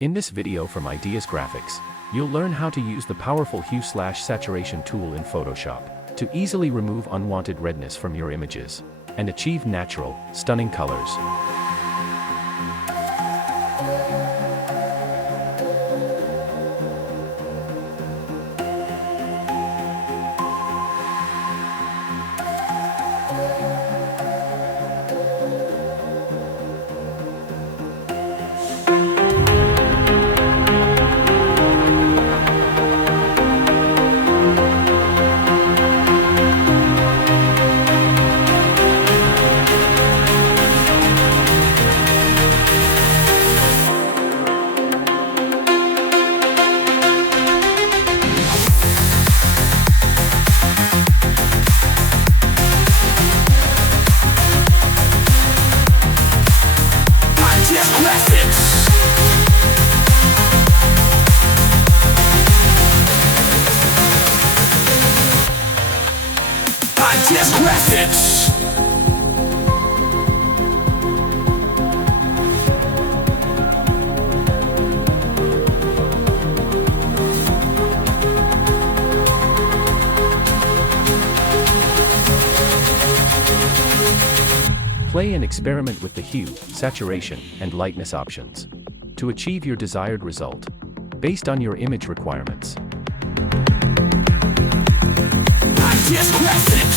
In this video from Ideas Graphics, you'll learn how to use the powerful hue/saturation tool in Photoshop to easily remove unwanted redness from your images and achieve natural, stunning colors. Ideas Graphics. Play and experiment with the hue, saturation, and lightness options to achieve your desired result based on your image requirements. Ideas Graphics.